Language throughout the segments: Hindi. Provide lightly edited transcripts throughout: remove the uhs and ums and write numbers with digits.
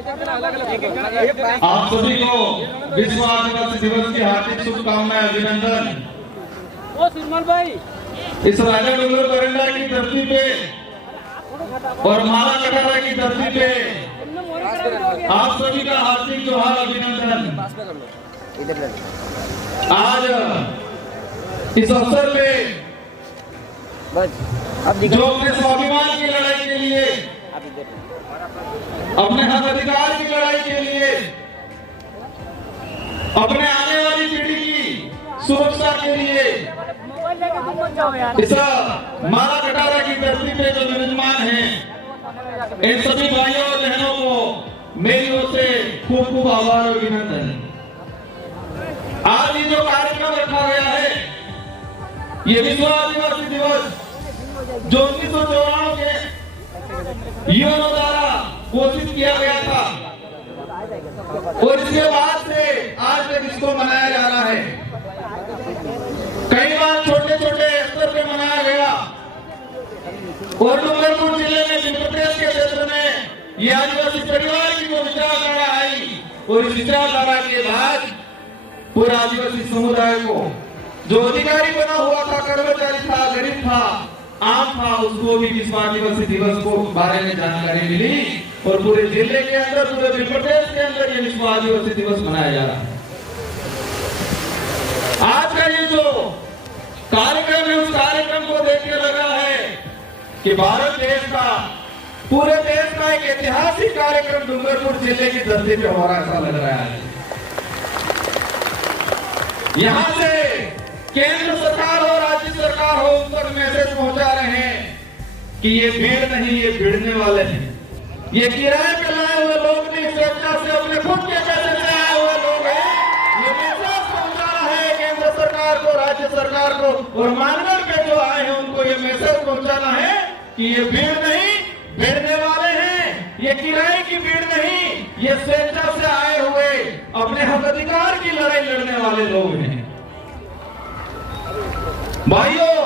आप सभी को विश्व आदिवासी दिवस की हार्दिक शुभकामनाएं, अभिनंदन। इस राजा डूंगर बरंडा की धरती पे और माला कटारा की धरती पे आप सभी का हार्दिक जोहार, अभिनंदन। आज इस अवसर पे जो अपने स्वाभिमान की लड़ाई के लिए, अपने हक अधिकार की लड़ाई के लिए, अपने आने वाली पीढ़ी की सुरक्षा के लिए इस माला कटारा की धरती पे जो विराजमान है, इन सभी भाइयों और बहनों को मेरी ओर से खूब खूब आभार और अभिनंदन। आज ये जो कार्यक्रम रखा गया है, ये विश्व आदिवासी दिवस जो 1994 के यूएनओ द्वारा घोषित किया गया था और इसके बाद से आज तक इसको मनाया जा रहा है। कई बार छोटे छोटे स्तर पे मनाया गया और डूंगरपुर जिले में विप्रदेश के क्षेत्र में ये आदिवासी परिवार की जो विचारधारा आई और इस विचारधारा के बाद पूरा आदिवासी समुदाय को जो अधिकारी बना हुआ था, कर्मचारी था, गरीब था, आम था, उसको भी विश्व आदिवासी दिवस को बारे में जानकारी मिली और पूरे जिले के अंदर, पूरे विप्रदेश के अंदर ये विश्व आदिवासी दिवस मनाया जा रहा है। आज का ये जो कार्यक्रम है, उस कार्यक्रम को देख के लगा है कि भारत देश का, पूरे देश का एक ऐतिहासिक कार्यक्रम डूंगरपुर जिले की धरती पे हो रहा है, ऐसा लग रहा है। यहाँ से केंद्र सरकार हो, राज्य सरकार हो, उन तक मैसेज पहुंचा रहे हैं कि ये भीड़ नहीं, ये भिड़ने वाले हैं। ये किराए पे लाए हुए लोग नहीं, स्वेच्छा से अपने खुद के पैसे से आए हुए लोग हैं। ये मैसेज पहुंचाना है केंद्र सरकार को, राज्य सरकार को और मानवर के जो आए हैं उनको ये मैसेज पहुंचाना है कि ये भीड़ नहीं, भिड़ने वाले हैं। ये किराए की भीड़ नहीं, ये स्वेच्छा से आए हुए अपने हक अधिकार की लड़ाई लड़ने वाले लोग हैं। भाइयों,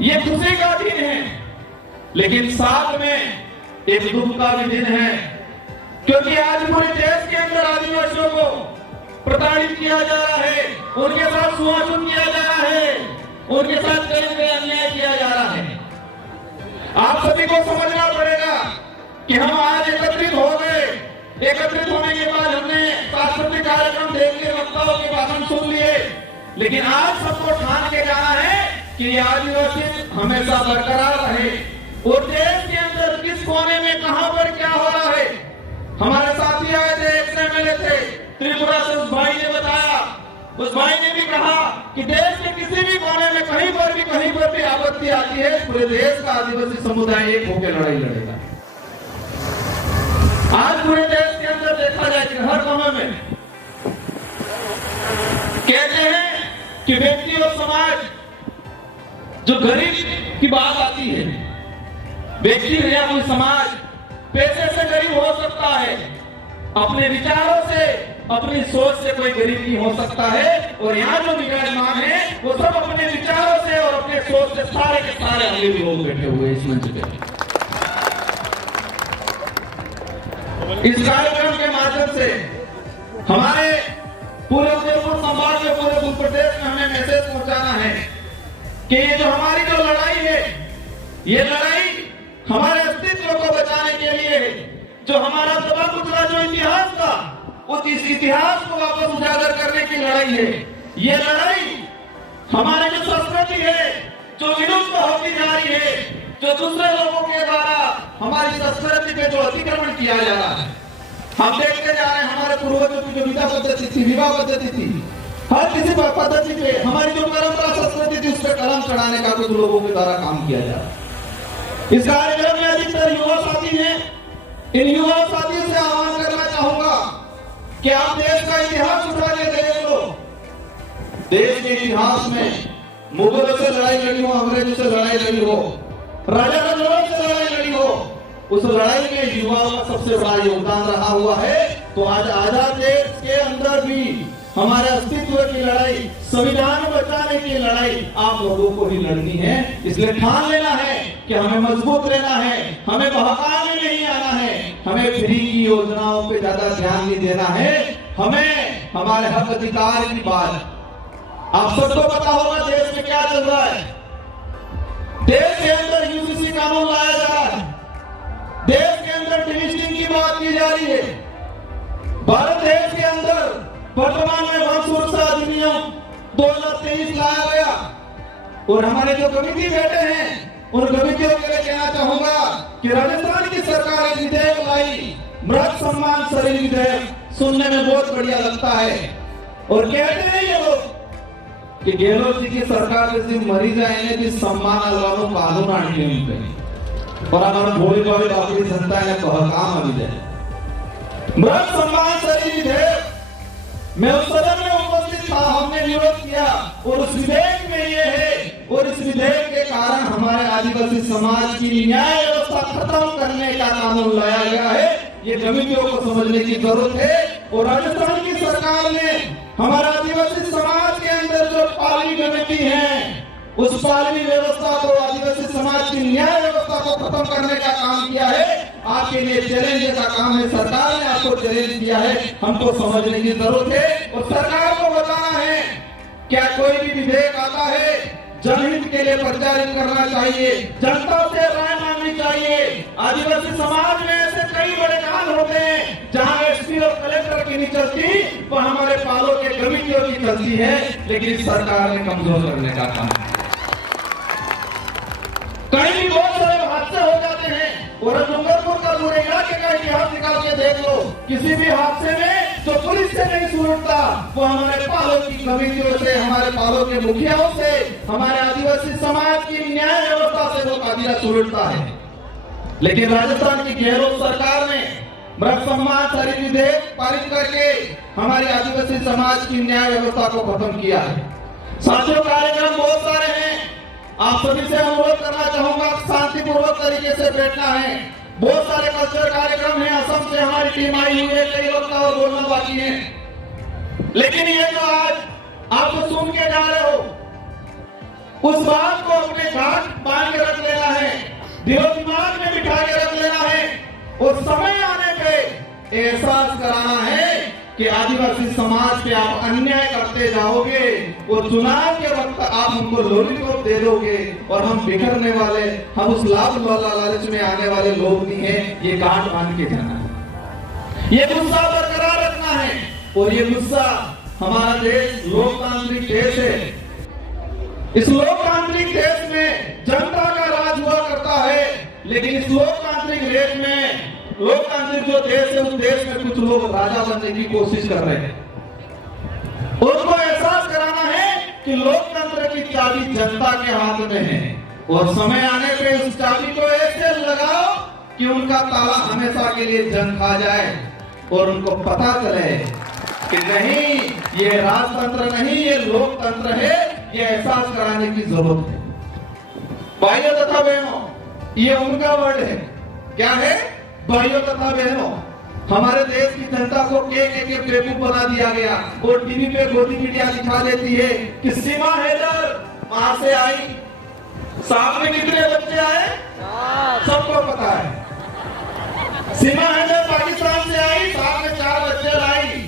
ये खुशी का दिन है, लेकिन साथ में एक दुख का भी दिन है, क्योंकि आज पूरे देश के अंदर आदिवासियों को प्रताड़ित किया जा रहा है, उनके साथ छुआछूत किया जा रहा है, उनके साथ कई कई अन्याय किया जा रहा है। आप सभी को समझना पड़ेगा कि हम आज एकत्रित हो गए। एकत्रित होने के बाद हमने सांस्कृतिक कार्यक्रम देख के, वक्ताओं के भाषण सुन लिए, लेकिन आज सबको ठान के जाना है कि आदिवासी हमेशा बरकरार रहे और देश के अंदर किस कोने में कहां पर क्या हो रहा है। हमारे साथी आए थे, एक एमएलए थे त्रिपुरा से, उस भाई ने बताया, उस भाई ने भी कहा कि देश के किसी भी कोने में कहीं पर भी आपत्ति आती है, पूरे देश का आदिवासी समुदाय एक होकर लड़ाई लड़ेगा। आज पूरे देश के अंदर देखा जाए कि हर कोने में कहते हैं कि व्यक्ति और समाज, जो गरीब की बात आती है, व्यक्ति या कोई समाज पैसे से गरीब हो सकता है, अपने विचारों से, अपनी सोच से कोई गरीब नहीं हो सकता है। और यहाँ जो विराजमान है वो सब अपने विचारों से और अपने सोच से सारे के सारे अमीर लोग बैठे हुए इस मंच पे। इस कार्यक्रम के माध्यम से हमारे पूरे उदयपुर संभाग में, पूरे उत्तर प्रदेश में हमें मैसेज पहुंचाना है कि ये जो हमारी जो लड़ाई है, ये लड़ाई हमारे अस्तित्व को बचाने के लिए, जो हमारा दबा कुचला जो इतिहास था, उस इस इतिहास को वापस उजागर करने की लड़ाई है। ये लड़ाई हमारे जो संस्कृति है, जो विलुप्त होती जा रही है, जो दूसरे लोगों के द्वारा हमारी संस्कृति पे जो अतिक्रमण किया जा रहा है। हम देखते जा रहे हैं हमारे पूर्वजों की जो विवाह पद्धति थी, हर किसी पद्धति पे हमारी जो परंपरा संस्कृति थी, उस पर कलम चढ़ाने का कुछ लोगों के द्वारा काम किया जा रहा है। इस कार्यक्रम में अधिकतर युवा साथी हैं। इन युवा साथियों से आह्वान करना चाहूंगा कि आप देश का इतिहास उठा के देख लो। देश के इतिहास में मुगलों से लड़ाई लड़ी हो, अंग्रेजों से लड़ाई लड़ी हो, राजा रजौरों से लड़ाई लड़ी हो, उस लड़ाई में युवाओं का सबसे बड़ा योगदान रहा हुआ है। तो आज आजाद देश के अंदर भी हमारे अस्तित्व की लड़ाई, संविधान बचाने की लड़ाई आप लोगों को ही लड़नी है। इसलिए ठान लेना है कि हमें मजबूत रहना है, हमें बहकावे में नहीं आना है। हमें फ्री की योजनाओं पे ज्यादा ध्यान नहीं देना है, हमें हमारे हक अधिकार की बात। आप सबको पता होगा देश में क्या चल रहा है। देश के अंदर यूसीसी कानून लाया जा रहा है, देश के अंदर डिलिस्टिंग की बात की जा रही है। भारत देश के अंदर वर्तमान में वन सुरक्षा अधिनियम 2023 लाया गया और हमारे जो कमिटी बैठे हैं उन कमिटियों के लिए कहना चाहूंगा कि राजस्थान की सरकार एक विधेयक लाई, मृत सम्मान शरीर विधेयक। सुनने में बहुत बढ़िया लगता है और कहते हैं ये लोग कि गहलोत जी की सरकार जैसे मरी जाएंगे कि सम्मान अलवानो कानून आने पे और हमारे भोले भाले बाकी जनता ने काम अभी जाए मृत सम्मान शरीर विधेयक। मैं उस सदन में उपस्थित था, हमने विरोध किया और उस विधेयक में ये है और इस विधेयक के कारण हमारे आदिवासी समाज की न्याय व्यवस्था खत्म करने का कानून लाया गया है। ये कमिटियों को समझने की जरूरत है और राजस्थान की सरकार ने हमारे आदिवासी समाज के अंदर जो पालवी कमेटी है उस पालवी व्यवस्था को, आदिवासी समाज की न्याय व्यवस्था को खत्म करने का काम किया है। आपके लिए चैलेंज का काम है, सरकार ने आपको चैलेंज दिया है, हमको समझने की जरूरत है और सरकार को बताना है क्या कोई भी विधेयक आता है जनहित के लिए प्रचारित करना चाहिए, जनता से राय मांगनी चाहिए। आदिवासी समाज में ऐसे कई बड़े काम होते हैं जहां एसपी और कलेक्टर की नहीं चलती तो हमारे पालों के कमिटियों की चलती है, लेकिन इस सरकार ने कमजोर करने का काम। कहीं भी बहुत सारे हादसे हो जाते हैं और डूंगरपुर का पूरे इलाके का इतिहास निकाल के देख लो, किसी भी हादसे में जो पुलिस से नहीं सुलझता वो हमारे पालों की कमिटियों से, हमारे पालों के मुखियाओं से, हमारे आदिवासी समाज की न्याय व्यवस्था से वो काबिला सुलझता है। लेकिन राजस्थान की गहलोत सरकार ने मृत सम्मान शरीर विधेयक पारित करके हमारे आदिवासी समाज की न्याय व्यवस्था को खत्म किया है। साथियों, कार्यक्रम बहुत सारे हैं, आप सभी से अनुरोध करना चाहूंगा शांतिपूर्वक तरीके से बैठना है। बहुत सारे कल्चर कार्यक्रम हैं, असम से हमारी टीम आई हुई है, कई लोग और बोलना बाकी है, लेकिन ये जो आज आपको सुन के जा रहे हो उस बात को अपने घाट बांध के रख लेना है, दिलो दिमाग में बिठा के रख लेना है और समय आने पे एहसास कराना है कि आदिवासी समाज पे आप अन्याय करते जाओगे और चुनाव के वक्त आप हमको लॉलीपॉप दे दोगे और हम बिखरने वाले, हम उस लाभ लालच में आने वाले लोग नहीं है। ये गांठ बांध के जाना है, ये गुस्सा बरकरार रखना है और ये गुस्सा, हमारा देश लोकतांत्रिक देश है। इस लोकतांत्रिक देश में जनता का राज हुआ करता है, लेकिन इस लोकतांत्रिक देश में, लोकतांत्रिक जो देश है उस देश में कुछ लोग राजा बनने की कोशिश कर रहे हैं। उनको एहसास कराना है कि लोकतंत्र की चाबी जनता के हाथ में है और समय आने पे उस चाबी को ऐसे लगाओ कि उनका ताला हमेशा के लिए जंग खा जाए और उनको पता चले कि नहीं, ये राजतंत्र नहीं, ये लोकतंत्र है। ये एहसास कराने की जरूरत है। भाइयों तथा बहनों, ये उनका वर्ड है, क्या है? भाइयों तथा बहनों, हमारे देश की जनता को के बेवकूफ बना दिया गया और टीवी पे गोदी मीडिया दिखा देती है कि सीमा हैदर वहां से आई, साथ में कितने बच्चे आए सबको पता है। सीमा हैदर पाकिस्तान से आई, साथ में 4 बच्चे लाई,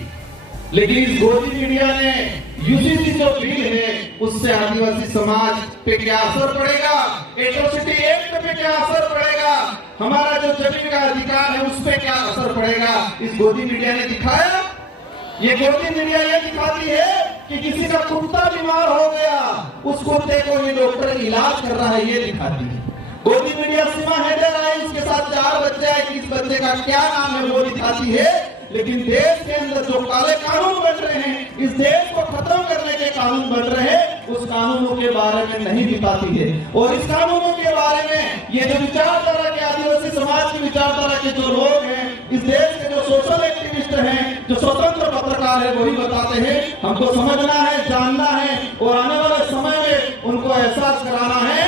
लेकिन इस गोदी मीडिया ने यूसीसी जो बिल है उससे आदिवासी समाज पे क्या असर पड़ेगा, एट्रोसिटी एक्ट पे क्या असर पड़ेगा, हमारा जो जमीन का अधिकार है उस पे क्या असर पड़ेगा, इस गोदी मीडिया ने दिखाया। ये गोदी मीडिया ये दिखाती है कि किसी का कुत्ता बीमार हो गया, उस कुत्ते को ये डॉक्टर इलाज कर रहा है, ये दिखाती है गोदी मीडिया। सीमा हैदर आई, उसके साथ 4 बच्चे आए, किस बच्चे का क्या नाम है वो दिखाती है। लेकिन देश के अंदर जो काले कानून बन रहे हैं, इस देश को खत्म करने के कानून बन रहे हैं, उस कानूनों के बारे में नहीं दिखाती है। और इस कानूनों के बारे में ये जो विचारधारा के, आदिवासी समाज की विचारधारा के जो लोग हैं, इस देश के जो सोशल एक्टिविस्ट हैं, जो स्वतंत्र पत्रकार है, वही बताते हैं। हमको समझना है, जानना है और आने वाले समय में उनको एहसास कराना है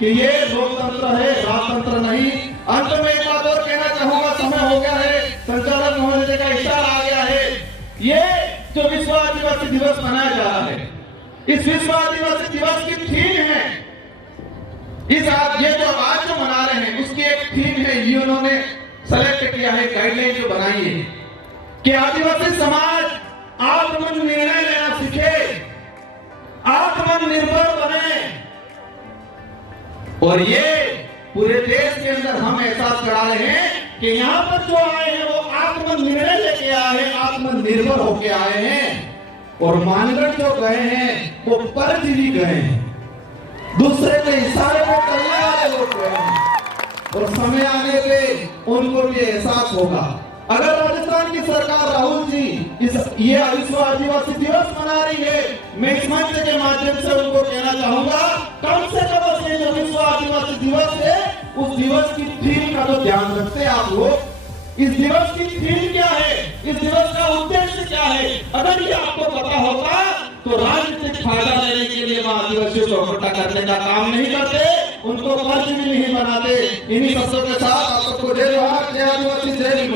कि ये लोकतंत्र है, राजतंत्र नहीं। अंत में एक बात और कहना चाहूंगा, समय हो गया है, संचालक महोदय का इशारा आ गया है। ये जो विश्व आदिवासी दिवस मनाया जा रहा है, इस विश्व आदिवासी दिवस की थीम है, ये जो आज जो मना रहे हैं उसकी एक थीम है, ये उन्होंने सेलेक्ट किया क्या है, गाइडलाइन जो बनाई है कि आदिवासी समाज आत्मनिर्णय लेना सीखे, आत्मनिर्भर बने। और ये पूरे देश के अंदर हम एहसास करा रहे हैं कि यहाँ पर जो आए हैं वो आत्मनिर्णय लेके आए हैं, आत्मनिर्भर होके आए हैं। और मानगढ़ जो गए हैं वो परजीवी गए हैं, दूसरे के इशारे पे चलने वाले लोग गए हैं। और समय आने पे उनको भी एहसास होगा। अगर राजस्थान की सरकार राहुल जी ये विश्व आदिवासी दिवस मना रही है, मैं इस मंच के माध्यम से उनको कहना चाहूंगा, कम से कम ये जो विश्व आदिवासी दिवस है उस दिवस की थीम का तो ध्यान रखते आप लोग। इस दिवस की थीम क्या है, इस दिवस का उद्देश्य क्या है, अगर ये आपको पता होता तो राजनीतिक फायदा लेने के लिए आदिवासियों को इकट्ठा करने का काम नहीं करते, उनको फर्ज भी नहीं बनाते। इन्हीं शब्दों के साथ आप सबको जय जोहार, जय आदिवासी, जय भीम।